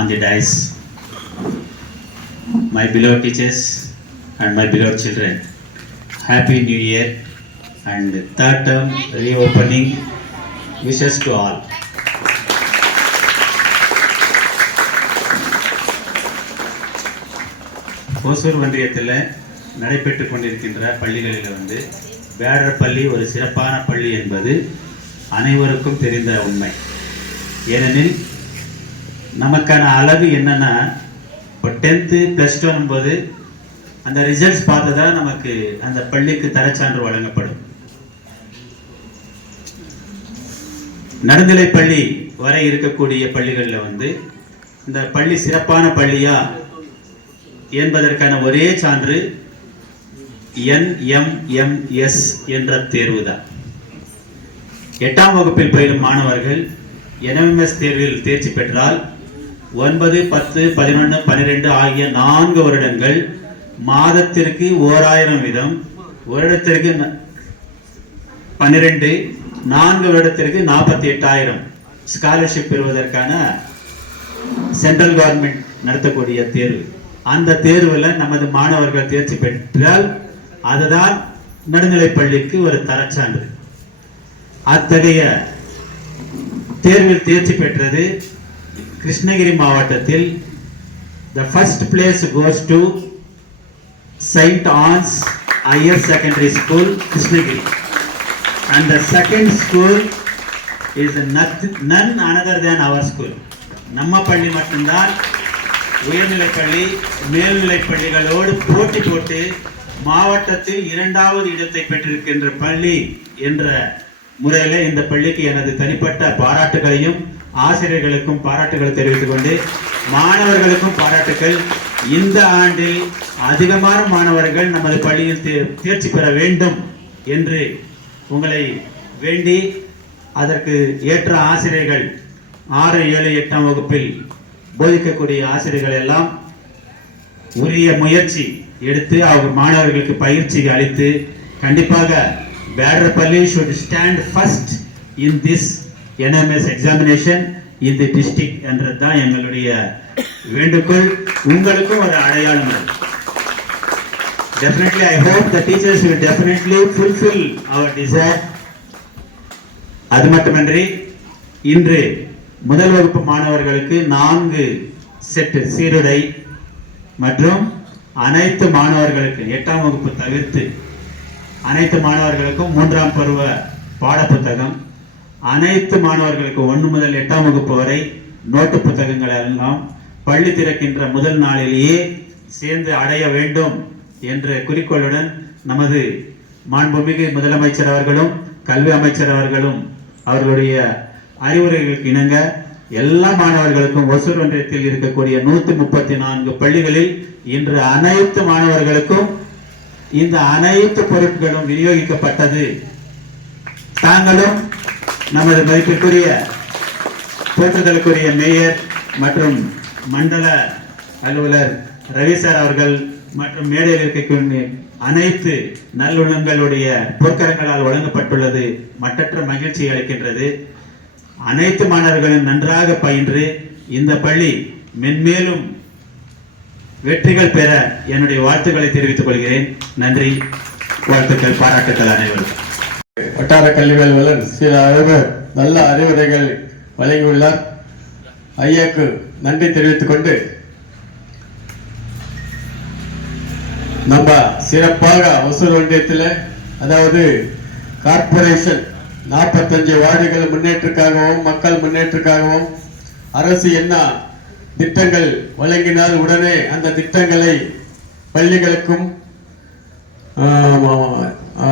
on the dais, my beloved teachers and my beloved children, Happy New Year and third term reopening wishes to all. Hosur ஒன்றியத்தில் நடைபெற்று கொண்டிருக்கின்ற பள்ளிகளில் வேடரப்பள்ளி ஒரு சிறப்பான பள்ளி என்பது அனைவருக்கும் தெரிந்த உண்மை. ஏனெனில் நமக்கான அழகு என்னன்னா, இப்போ 10th +2 போது அந்த ரிசல்ட்ஸ் பார்த்து தான் நமக்கு அந்த பள்ளிக்கு தரச்சான்று வழங்கப்படும். நடுநிலை பள்ளி வரை இருக்கக்கூடிய பள்ளிகளில் இந்த பள்ளி சிறப்பான பள்ளியா என்பதற்கான ஒரே சான்று NMMS என்ற தேர்வு தான். 8ஆம் வகுப்பில் பயிலும் மாணவர்கள் NMMS தேர்வில் தேர்ச்சி பெற்றால் 9, 10, 11, 12 ஆகிய 4 வருடங்கள் மாதத்திற்கு 1000 வீதம், வருடத்திற்கு 12, 4 வருடத்திற்கு 48,000 ஸ்காலர்ஷிப் பெறுவதற்கான சென்ட்ரல் கவர்மெண்ட் நடத்தக்கூடிய தேர்வு. அந்த தேர்வில் நமது மாணவர்கள் தேர்ச்சி பெற்றால் அதுதான் நடுநிலை பள்ளிக்கு ஒரு தரச்சான்று. அத்தகைய தேர்வில் தேர்ச்சி பெற்றது கிருஷ்ணகிரி மாவட்டத்தில் the first place goes to St. Anne's Higher Secondary School, Krishnagiri, and the second school is none other than our school. நம்ம பள்ளி மட்டும்தான் உயர்நிலை பள்ளி மேல்நிலை பள்ளிகளோடு போட்டி போட்டு மாவட்டத்தில் 2வது இடத்தை பெற்றிருக்கின்ற பள்ளி என்ற முறையில் இந்த பள்ளிக்கு எனது தனிப்பட்ட பாராட்டுகளையும் ஆசிரியர்களுக்கும் பாராட்டுகளை தெரிவித்துக் கொண்டு மாணவர்களுக்கும் பாராட்டுகள். இந்த ஆண்டில் அதிகமான மாணவர்கள் நமது பள்ளியில் தேர்ச்சி பெற வேண்டும் என்று உங்களை வேண்டி அதற்கு ஏற்ற ஆசிரியர்கள் 6, 7, 8ஆம் வகுப்பில் போதிக்கக்கூடிய ஆசிரியர்கள் எல்லாம் உரிய முயற்சி எடுத்து அவர் மாணவர்களுக்கு பயிற்சி அளித்து கண்டிப்பாக வேடரப்பள்ளி should stand first in this NMS examination in the district என்றதான் எங்களுடைய வேண்டுகோள். உங்களுக்கும் ஒரு அடையாளம். Definitely I hope the teachers will definitely fulfill our desire. அது மட்டுமன்றி இன்று முதல் வகுப்பு மாணவர்களுக்கு 4 செட் சீருடை மற்றும் அனைத்து மாணவர்களுக்கு 8ஆம் வகுப்பு தவிர்த்து அனைத்து மாணவர்களுக்கும் 3ஆம் பருவ பாடப்புத்தகம், அனைத்து மாணவர்களுக்கு 1 முதல் 8ஆம் வகுப்பு வரை நோட்டு புத்தகங்கள் எல்லாம் பள்ளி திறக்கின்ற முதல் நாளிலேயே சேர்ந்து அடைய வேண்டும் என்ற குறிக்கோளுடன் நமது மாண்புமிகு முதலமைச்சர் அவர்களும் கல்வி அமைச்சர் அவர்களும் அவர்களுடைய அறிவுரைகளுக்கு இணங்க எல்லா மாணவர்களுக்கும் ஒசூர் ஒன்றியத்தில் இருக்கக்கூடிய 134 பள்ளிகளில் இன்று அனைத்து மாணவர்களுக்கும் இந்த அனைத்து பொருட்களும் விநியோகிக்கப்பட்டது. தாங்களும் நமது மதிப்பிற்குரிய போற்றுதலுக்குரிய மேயர் மற்றும் மண்டல அலுவலர் ரவி சார் அவர்கள் மற்றும் மேடையில் இருக்கக்கூடிய அனைத்து நல்லுணங்களுடைய பொற்கரங்களால் வழங்கப்பட்டுள்ளது மற்றற்ற மகிழ்ச்சி அளிக்கின்றது. அனைத்து மாணவர்களும் நன்றாக பயின்று இந்த பள்ளி மென்மேலும் வெற்றிகள் பெற என்னுடைய வாழ்த்துக்களை தெரிவித்துக் கொள்கிறேன். நன்றி, வாழ்த்துக்கள், பாராட்டுக்கள் அனைவரும். வட்டார கல்வி அலுவலர் சில நல்ல அறிவுரைகள் வழங்கியுள்ளார். ஐயாக்கு நன்றி தெரிவித்துக் கொண்டு நம்ம சிறப்பாக ஒசூர் ஒன்றியத்தில் அதாவது கார்பரேஷன் 45 வார்டுகள் முன்னேற்றக்காகவும் மக்கள் முன்னேற்றக்காகவும் அரசு என்ன திட்டங்கள் வழங்கினால் உடனே அந்த திட்டங்களை பள்ளிகளுக்கும்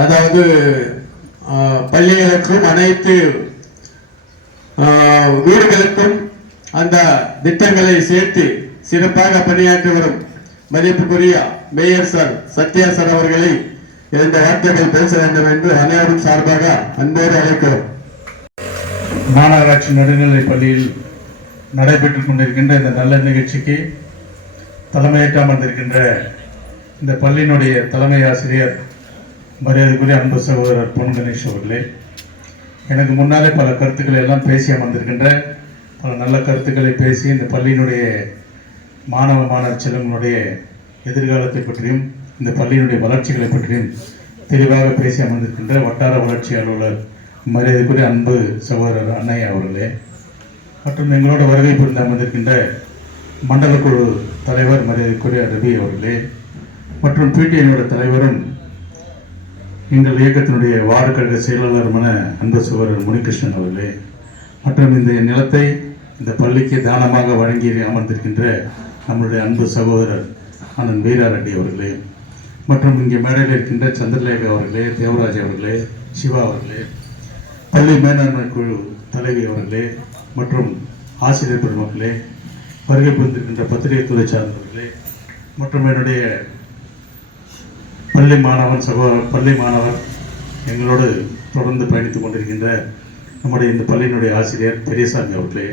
அதாவது பள்ளிகளுக்கும் அனைத்து வீடுகளுக்கும் அந்த திட்டங்களை சேர்த்து சிறப்பாக பணியாற்றி வரும் மதிப்புக்குரிய மேயர் சார் சத்யா சார் அவர்களை இந்த வார்த்தைகள் பேச வேண்டும் என்று அனைவரும் சார்பாக அன்போடு அழைக்கிறோம். மாநகராட்சி நடுநிலைப் பள்ளியில் நடைபெற்றுக் கொண்டிருக்கின்ற இந்த நல்ல நிகழ்ச்சிக்கு தலைமையேற்று அமர்ந்திருக்கின்ற இந்த பள்ளியினுடைய தலைமை ஆசிரியர் மரியாதைக்குரிய அன்பு சகோதரர் பொன் கணேஷ் அவர்களே, எனக்கு முன்னாலே பல கருத்துக்களை எல்லாம் பேசி அமர்ந்திருக்கின்ற பல நல்ல கருத்துக்களை பேசி இந்த பள்ளியினுடைய மாணவ செல்வங்களுடைய எதிர்காலத்தை பற்றியும் இந்த பள்ளியினுடைய வளர்ச்சிகளை பற்றியும் தெளிவாக பேசி அமர்ந்திருக்கின்ற வட்டார வளர்ச்சி அலுவலர் மரியாதைக்குரிய அன்பு சகோதரர் அண்ணையா அவர்களே, மற்றும் எங்களோட வருகை புரிந்து அமர்ந்திருக்கின்ற மண்டல குழு தலைவர் மரியாதைக்குரிய ரவி அவர்களே, மற்றும் பிடிஐனோட தலைவரும் எங்கள் இயக்கத்தினுடைய வார்டு கழக செயலாளருமான அன்பு சகோதரர் முனிகிருஷ்ணன் அவர்களே, மற்றும் இந்த நிலத்தை இந்த பள்ளிக்கு தானமாக வழங்கி அமர்ந்திருக்கின்ற நம்மளுடைய அன்பு சகோதரர் அண்ணன் வீராரெட்டி அவர்களே, மற்றும் இங்கே மேடையில் இருக்கின்ற சந்திரலேகா அவர்களே, தேவராஜ் அவர்களே, சிவா அவர்களே, பள்ளி மேலாண்மை குழு தலைவி அவர்களே, மற்றும் ஆசிரியர் பெருமக்களே, வருகை புரிந்திருக்கின்ற பத்திரிகை துறை சார்ந்தவர்களே, மற்றும் என்னுடைய பள்ளி மாணவர் எங்களோடு தொடர்ந்து பயணித்துக் கொண்டிருக்கின்ற நம்முடைய இந்த பள்ளியினுடைய ஆசிரியர் பெரியசாமி அவர்களே,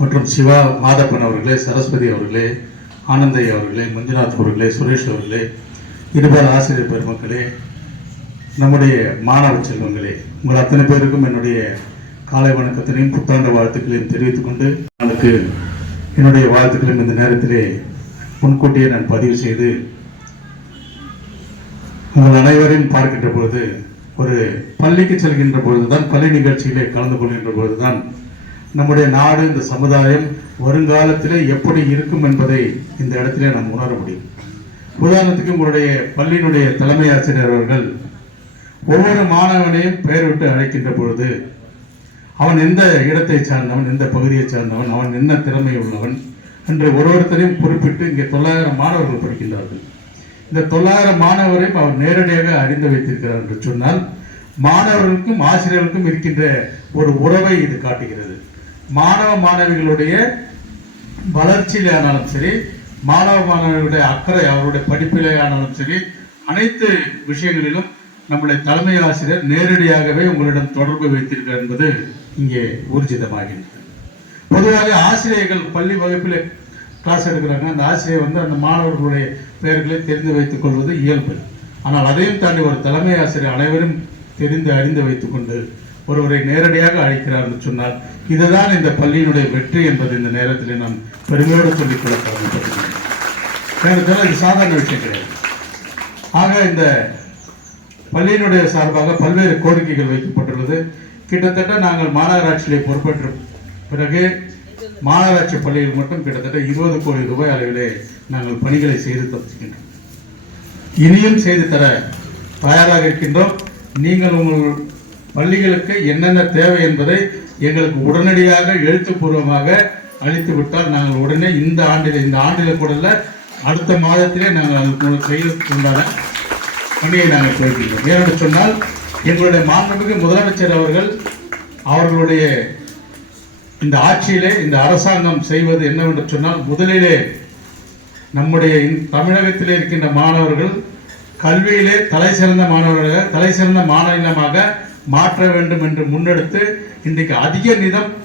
மற்றும் சிவா மாதப்பன் அவர்களே, சரஸ்வதி அவர்களே, ஆனந்தையா அவர்களே, மஞ்சுநாத் அவர்களே, சுரேஷ் அவர்களே, இருபால் ஆசிரியர் பெருமக்களே, நம்முடைய மாணவ செல்வங்களே, உங்கள் அத்தனை பேருக்கும் என்னுடைய காலை வணக்கத்தினையும் புத்தாண்டு வாழ்த்துக்களையும் தெரிவித்துக் கொண்டு எனக்கு என்னுடைய வாழ்த்துக்களையும் இந்த நேரத்திலே முன்கூட்டியே நான் பதிவு செய்து உங்கள் அனைவரையும் பார்க்கின்ற பொழுது, ஒரு பள்ளிக்கு செல்கின்ற பொழுதுதான், பள்ளி நிகழ்ச்சியிலே கலந்து கொள்கின்ற பொழுதுதான் நம்முடைய நாடு, இந்த சமுதாயம் வருங்காலத்திலே எப்படி இருக்கும் என்பதை இந்த இடத்திலே நாம் உணர முடியும். உதாரணத்துக்கு உங்களுடைய பள்ளியினுடைய தலைமை ஆசிரியர் அவர்கள் ஒவ்வொரு மாணவனையும் பெயர் விட்டு அழைக்கின்ற பொழுது அவன் எந்த இடத்தை சார்ந்தவன், எந்த பகுதியை சார்ந்தவன், அவன் என்ன திறமை உள்ளவன் என்று ஒருத்தரையும் குறிப்பிட்டு இங்கே 900 மாணவர்கள் படிக்கின்றார்கள். இந்த 900 மாணவரையும் அவர் நேரடியாக அறிந்து வைத்திருக்கிறார் என்று சொன்னால், மாணவர்களுக்கும் ஆசிரியர்களுக்கும் இருக்கின்ற ஒரு உறவை இது காட்டுகிறது. மாணவ மாணவிகளுடைய வளர்ச்சியிலே ஆனாலும் சரி, மாணவ மாணவிகளுடைய அக்கறை அவருடைய படிப்பிலே ஆனாலும் சரி, அனைத்து விஷயங்களிலும் நம்முடைய தலைமை ஆசிரியர் நேரடியாகவே உங்களிடம் தொடர்பு வைத்திருக்கிறார் என்பது இங்கே ஊர்ஜிதமாகின்றது. பொதுவாக ஆசிரியர்கள் பள்ளி வகுப்பில் கிளாஸ் எடுக்கிறாங்க, அந்த ஆசிரியர் அந்த மாணவர்களுடைய பெயர்களை தெரிந்து வைத்துக் கொள்வது இயல்பு. ஆனால் அதையும் தாண்டி ஒரு தலைமை ஆசிரியர் அனைவரும் தெரிந்து அறிந்து வைத்துக் கொண்டு ஒருவரை நேரடியாக அழைக்கிறார் என்று சொன்னால், இதுதான் இந்த பள்ளியினுடைய வெற்றி என்பது இந்த நேரத்தில் நான் பெருமையோடு சொல்லிக்கொள்ள கடமைப்பட்டிருக்கிறேன். இது சாதாரண விஷயம் கிடையாது. ஆக இந்த பள்ளியினுடைய சார்பாக பல்வேறு கோரிக்கைகள் வைக்கப்பட்டுள்ளது. கிட்டத்தட்ட நாங்கள் மாநகராட்சியிலே பொறுப்பேற்ற பிறகு மாநகராட்சி பள்ளியில் மட்டும் கிட்டத்தட்ட 20 கோடி ரூபாய் அளவிலே நாங்கள் பணிகளை செய்து தருகின்றோம். இனியும் செய்து தர தயாராக இருக்கின்றோம். நீங்கள் உங்கள் பள்ளிகளுக்கு என்னென்ன தேவை என்பதை எங்களுக்கு உடனடியாக எழுத்துப்பூர்வமாக அளித்து விட்டால் நாங்கள் உடனே இந்த ஆண்டில கூட இல்லை, அடுத்த மாதத்திலே நாங்கள் அதுக்கு செய்வதற்குண்டான பணியை நாங்கள் செய்கின்றோம். ஏனென்று சொன்னால், எங்களுடைய மாண்புமிகு முதலமைச்சர் அவர்களுடைய இந்த ஆட்சியிலே இந்த அரசாங்கம் செய்வது என்னவென்று சொன்னால், முதலிலே நம்முடைய தமிழகத்திலே இருக்கின்ற மாணவர்கள் கல்வியிலே தலைசிறந்த மாநிலமாக மாற்ற வேண்டும் என்று முன்னெடுத்து இன்றைக்கு அதிக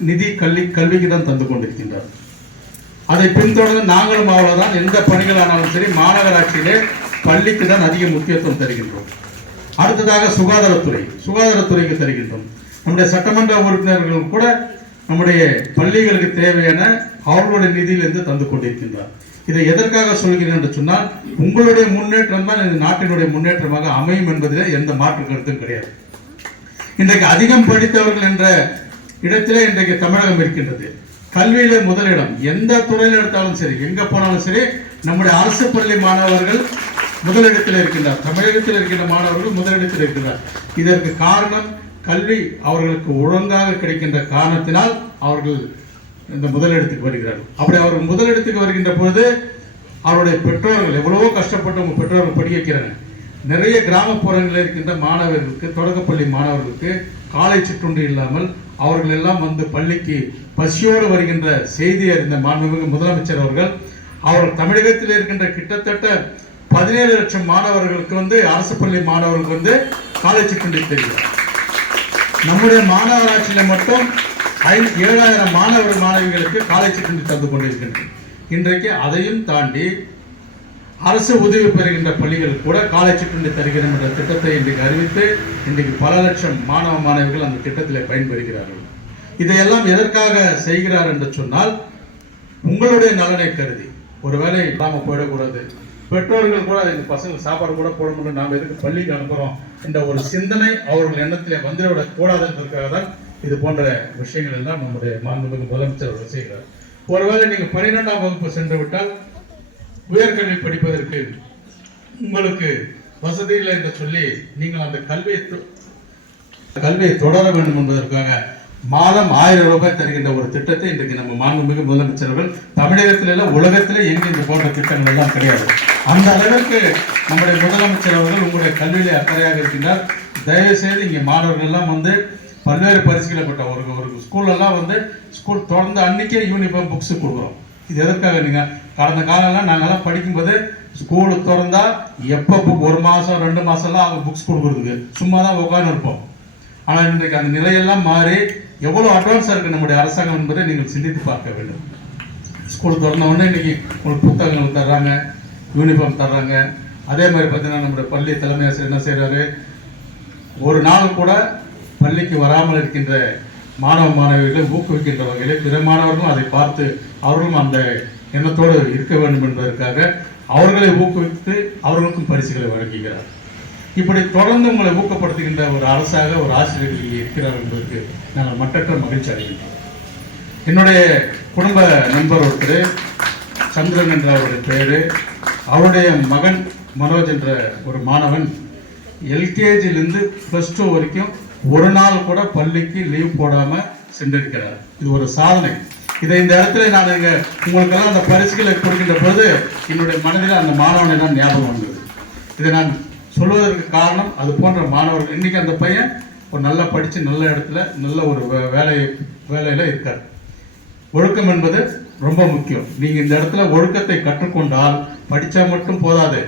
நிதி கல்விக்கு தான் தந்து கொண்டிருக்கின்றார். அதை பின்தொடர்ந்து நாங்களும் அவ்வளவுதான். எந்த பணிகளானாலும் சரி மாநகராட்சியிலே பள்ளிக்கு தான் அதிக முக்கியத்துவம் தருகின்றோம். அடுத்ததாக சுகாதாரத்துறைக்கு தருகின்றோம். நம்முடைய சட்டமன்ற உறுப்பினர்கள் கூட நம்முடைய பள்ளிகளுக்கு தேவையான அவர்களுடைய நிதியிலிருந்து தந்து கொண்டிருக்கின்றார். இதை எதற்காக சொல்கிறேன் என்று சொன்னால், உங்களுடைய முன்னேற்றம் தான் இந்த நாட்டினுடைய முன்னேற்றமாக அமையும் என்பதில் எந்த மாற்று கருத்தும் கிடையாது. இன்றைக்கு அதிகம் படித்தவர்கள் என்ற இடத்திலே இன்றைக்கு தமிழகம் இருக்கின்றது. கல்வியிலே முதலிடம். எந்த துறையில் எடுத்தாலும் சரி, எங்க போனாலும் சரி, நம்முடைய அரசு பள்ளி மாணவர்கள் முதலிடத்தில் இருக்கின்றார். தமிழகத்தில் இருக்கின்ற மாணவர்கள் முதலிடத்தில் இருக்கின்றார். இதற்கு காரணம் கல்வி அவர்களுக்கு ஒழுங்காக கிடைக்கின்ற காரணத்தினால் அவர்கள் இந்த முதலிடத்துக்கு வருகிறார்கள். அப்படி அவர்கள் முதலிடத்துக்கு வருகின்ற பொழுது அவருடைய பெற்றோர்கள் எவ்வளவோ கஷ்டப்பட்டு உங்கள் பெற்றோர்கள் படிக்க வைக்கிறாங்க. நிறைய கிராமப்புறங்களில் இருக்கின்ற மாணவர்களுக்கு, தொடக்கப்பள்ளி மாணவர்களுக்கு காலை சிற்றுண்டி இல்லாமல் அவர்கள் எல்லாம் பள்ளிக்கு பசியோடு வருகின்ற செய்தி அறிந்த மாண்புமிகு முதலமைச்சர் அவர்கள் தமிழகத்தில் இருக்கின்ற கிட்டத்தட்ட 17 லட்சம் மாணவர்களுக்கு அரசு பள்ளி மாணவர்களுக்கு காலை சிற்றுண்டி தெரிகிறார். நம்முடைய மாநகராட்சியில மட்டும் 7000 மாணவிகளுக்கு காலை சிற்றுண்டி தந்து கொண்டிருக்கின்றனர். இன்றைக்கு அதையும் தாண்டி அரசு உதவி பெறுகின்ற பள்ளிகள் கூட காலை சிற்றுண்டி தருகிறோம் என்ற திட்டத்தை இன்றைக்கு அறிவித்து இன்றைக்கு பல லட்சம் மாணவிகள் அந்த திட்டத்தில் பயன்பெறுகிறார்கள். இதையெல்லாம் எதற்காக செய்கிறார் என்று சொன்னால் உங்களுடைய நலனை கருதி. ஒருவேளை இல்லாமல் போயிடக்கூடாது, பெற்றோர்கள் கூட இந்த பசங்க சாப்பாடு கூட போட முடியும், நாம் எதுக்கு பள்ளிக்கு அனுப்புகிறோம் என்ற ஒரு சிந்தனை அவர்கள் எண்ணத்திலே வந்துவிடக் கூடாதுன்றதுக்காக தான் இது போன்ற விஷயங்கள் எல்லாம் நம்முடைய மாண்புமிகு முதலமைச்சர் அவர்கள் செய்கிறார். ஒருவேளை நீங்கள் 12ஆம் வகுப்பு சென்று விட்டால் உயர்கல்வி படிப்பதற்கு உங்களுக்கு வசதி இல்லை என்று சொல்லி நீங்கள் அந்த கல்வியை தொடர வேண்டும் என்பதற்காக மாதம் 1000 ரூபாய் தருகின்ற ஒரு திட்டத்தை இன்றைக்கு நம்ம மாண்புமிகு முதலமைச்சர்கள் தமிழகத்தில உலகத்திலே எங்கே இந்த போன்ற திட்டங்கள் எல்லாம் கிடையாது. அந்த அளவிற்கு நம்முடைய முதலமைச்சர் அவர்கள் உங்களுடைய கல்வியிலே அக்கறையாக இருக்கின்றார். தயவு செய்து இங்கே மாணவர்கள் எல்லாம் வந்து பல்வேறு பரிசுகளை பெற்ற ஒரு ஸ்கூலெல்லாம் வந்து ஸ்கூல் தொடர்ந்து அன்னைக்கே யூனிஃபார்ம் புக்ஸ் கொடுக்குறோம். இது எதற்காக? நீங்கள் கடந்த காலம்லாம் நாங்கள்லாம் படிக்கும்போது ஸ்கூலு திறந்தா எப்போ புக் 1 மாதம் 2 மாதம்லாம் அவங்க புக்ஸ் கொடுக்குறதுக்கு சும்மா தான் உட்காந்து இருப்போம். ஆனால் இன்றைக்கு அந்த நிலையெல்லாம் மாறி எவ்வளோ அட்வான்ஸாக இருக்குது நம்முடைய அரசாங்கம் என்பதை நீங்கள் சிந்தித்து பார்க்க வேண்டும். ஸ்கூல் திறந்த உடனே இன்னைக்கு உங்களுக்கு புத்தகங்கள் தர்றாங்க, யூனிஃபார்ம் தர்றாங்க. அதே மாதிரி பார்த்தீங்கன்னா நம்முடைய பள்ளி தலைமை ஆசிரியர் என்ன செய்கிறாரு, ஒரு நாள் கூட பள்ளிக்கு வராமல் இருக்கின்ற மாணவ மாணவிகளை ஊக்குவிக்கின்ற வகையில் பிற மாணவர்களும் அதை பார்த்து அவர்களும் அந்த எண்ணத்தோடு இருக்க வேண்டும் என்பதற்காக அவர்களை ஊக்குவித்து அவர்களுக்கும் பரிசுகளை வழங்குகிறார். இப்படி தொடர்ந்து உங்களை ஊக்கப்படுத்துகின்ற ஒரு அரசாக ஒரு ஆசிரியர்கள் இங்கே இருக்கிறார் என்பதற்கு நாங்கள் மட்டற்ற மகிழ்ச்சி அடைகின்றோம். என்னுடைய குடும்ப நண்பர் ஒருத்தர் சந்திரன் என்ற அவருடைய பேர், அவருடைய மகன் மனோஜ் என்ற ஒரு மாணவன் எல்கேஜிலிருந்து +2 வரைக்கும் ஒரு நாள் கூட பள்ளிக்கு லீவ் போடாமல் சென்றிருக்கிறார். இது ஒரு சாதனை. இதை இந்த இடத்துல நான் உங்களுக்கெல்லாம் அந்த பரிசுகளை கொடுக்கின்ற பொழுது என்னுடைய மனதில் அந்த மாணவனை தான் ஞாபகம் வந்தது. இதை நான் சொல்வதற்கு காரணம் அது போன்ற மாணவர்கள். இன்றைக்கி அந்த பையன் ஒரு நல்லா படித்து நல்ல இடத்துல நல்ல ஒரு வேலையில் இருக்கார். ஒழுக்கம் என்பது ரொம்ப முக்கியம். நீங்கள் இந்த இடத்துல ஒழுக்கத்தை கற்றுக்கொண்டால் படித்தா மட்டும் போதாது.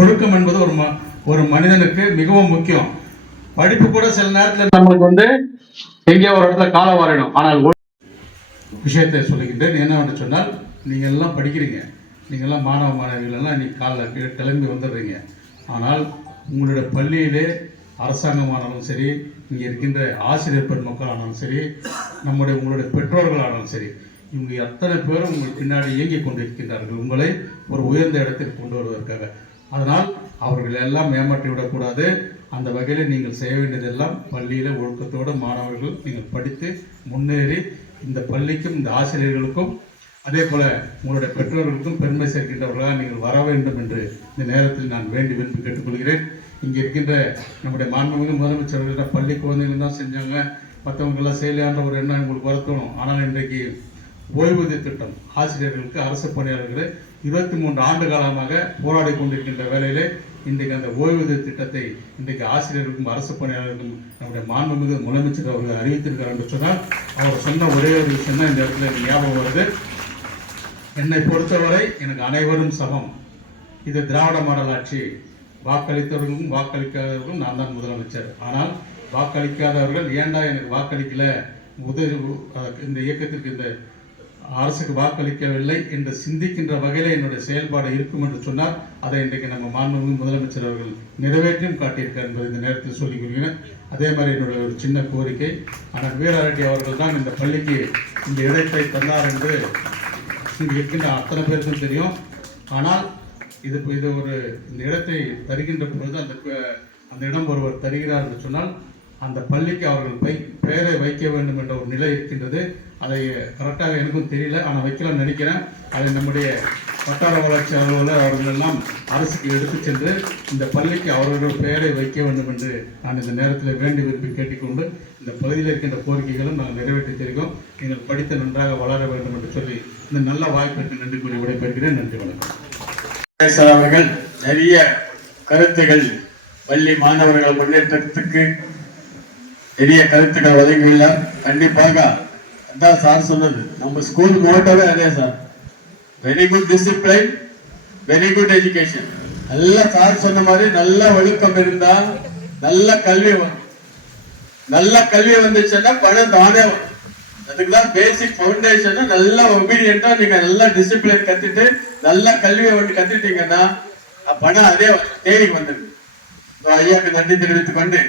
ஒழுக்கம் என்பது ஒரு மனிதனுக்கு மிகவும் முக்கியம். படிப்பு கூட சில நேரத்தில் நம்மளுக்கு வந்து எங்கேயோ ஒரு இடத்துல காலம் வரையணும். ஆனால் விஷயத்தை சொல்லுகின்றேன். என்னவென்று சொன்னால், நீங்கள் எல்லாம் படிக்கிறீங்க, நீங்கள்லாம் மாணவ மாணவிகள் எல்லாம் இன்னைக்கு காலைல கிளம்பி வந்துடுறீங்க. ஆனால் உங்களுடைய பள்ளியிலே அரசாங்கமானாலும் சரி, இங்கே இருக்கின்ற ஆசிரியர் பெருமக்கள் ஆனாலும் சரி, உங்களுடைய பெற்றோர்கள் ஆனாலும் சரி, இவங்க அத்தனை பேரும் உங்கள் பின்னாடி இயங்கிக் கொண்டிருக்கின்றார்கள் உங்களை ஒரு உயர்ந்த இடத்திற்கு கொண்டு வருவதற்காக. அதனால் அவர்கள் எல்லாம் மேம்பட்டு விடக்கூடாது. அந்த வகையில் நீங்கள் செய்ய வேண்டியதெல்லாம் பள்ளியில் ஒழுக்கத்தோடு மாணவர்கள் நீங்கள் படித்து முன்னேறி இந்த பள்ளிக்கும் இந்த ஆசிரியர்களுக்கும் அதே போல் உங்களுடைய பெற்றோர்களுக்கும் பெருமை சேர்க்கின்றவர்களாக நீங்கள் வர வேண்டும் என்று இந்த நேரத்தில் நான் விரும்பி கேட்டுக்கொள்கிறேன். இங்கே இருக்கின்ற நம்முடைய மாண்புமிகு முதலமைச்சர்கள் பள்ளி குழந்தைகள் தான் செஞ்சாங்க, மற்றவங்கெல்லாம் செய்யலான்ற ஒரு எண்ணம் உங்களுக்கு வரத்தோணும். ஆனால் இன்றைக்கு ஓய்வூதிய திட்டம் ஆசிரியர்களுக்கு, அரசு பணியாளர்கள் 23 ஆண்டு காலமாக போராடி கொண்டிருக்கின்ற வேளையிலே இன்றைக்கு அந்த ஓய்வூதிய திட்டத்தை இன்றைக்கு ஆசிரியர்களுக்கும் அரசு பணியாளர்களுக்கும் நம்முடைய மாண்புமிகு முதலமைச்சர் அவர்கள் அறிவித்திருக்கிறார் என்று சொன்னால், அவர் சொன்ன ஒரே ஒரு விஷயம் தான் இந்த இடத்துல ஞாபகம் வருது. என்னை பொறுத்தவரை எனக்கு அனைவரும் சமம். இது திராவிட மாடல் ஆட்சி. வாக்களித்தவர்களுக்கும் வாக்களிக்காதவர்களும் நான் தான் முதலமைச்சர். ஆனால் வாக்களிக்காதவர்கள் ஏண்டா எனக்கு வாக்களிக்கல, இந்த இயக்கத்திற்கு இந்த அரசுக்கு வாக்களிக்கவில்லை என்று சிந்திக்கின்ற வகையில் என்னுடைய செயல்பாடு இருக்கும் என்று சொன்னால் அதை இன்றைக்கு நம்ம மாண்புமிகு முதலமைச்சர் அவர்கள் நிறைவேற்றியும் காட்டியிருக்கார் என்பதை இந்த நேரத்தில் சொல்லிக் கொள்கிறேன். அதே மாதிரி என்னுடைய ஒரு சின்ன கோரிக்கை, ஆனால் வீராரெட்டி அவர்கள் தான் இந்த பள்ளிக்கு இந்த இடத்தை தந்தார் என்று இங்கே இருக்கின்ற அத்தனை பேருக்கும் தெரியும். ஆனால் இது இந்த இடத்தை தருகின்ற பொழுது அந்த இடம் ஒருவர் தருகிறார் என்று சொன்னால் அந்த பள்ளிக்கு அவர்கள் பெயரை வைக்க வேண்டும் என்ற ஒரு நிலை இருக்கின்றது. அதை கரெக்டாக எனக்கும் தெரியல, ஆனால் வைக்கலாம் நினைக்கிறேன். அதை நம்முடைய வட்டார வளர்ச்சி அலுவலர் அவர்கள் எல்லாம் அரசுக்கு எடுத்து சென்று இந்த பள்ளிக்கு அவர்கள் பெயரை வைக்க வேண்டும் என்று நான் இந்த நேரத்தில் விரும்பி கேட்டுக்கொண்டு இந்த பகுதியில் இருக்கின்ற கோரிக்கைகளும் நாங்கள் நிறைவேற்றி தெரிவிக்கும். நீங்கள் படித்து நன்றாக வளர வேண்டும் என்று சொல்லி இந்த நல்ல வாய்ப்பிற்கு நன்றி கூறி விடைபெறுகிறேன். நன்றி, வணக்கம். அவர்கள் நிறைய கருத்துகள் பள்ளி மாணவர்கள் முன்னேற்றத்துக்கு நிறைய கருத்துக்கள் வழங்கியுள்ளார். கண்டிப்பாக அதான் சார் சொன்னது, நம்ம ஸ்கூல் மோட்டோவே அதே sir, very good discipline, very good education. நல்ல சார் சொன்ன மாதிரி நல்ல ஒழுக்கம் இருந்தா நல்ல கல்வி வரும். நல்ல கல்வி வந்துச்சுன்னா பணம் தானே வரும். அதுக்குதான் பேசிக் பவுண்டேஷன். நல்ல ஒபீடியன்டா நீங்க நல்ல டிசிப்ளின் கத்துட்டு நல்ல கல்வியை வந்து கத்துட்டீங்கன்னா பணம் அதே தேடி வந்துடும். ஐயாக்கு நன்றி தெரிவித்துக் கொண்டு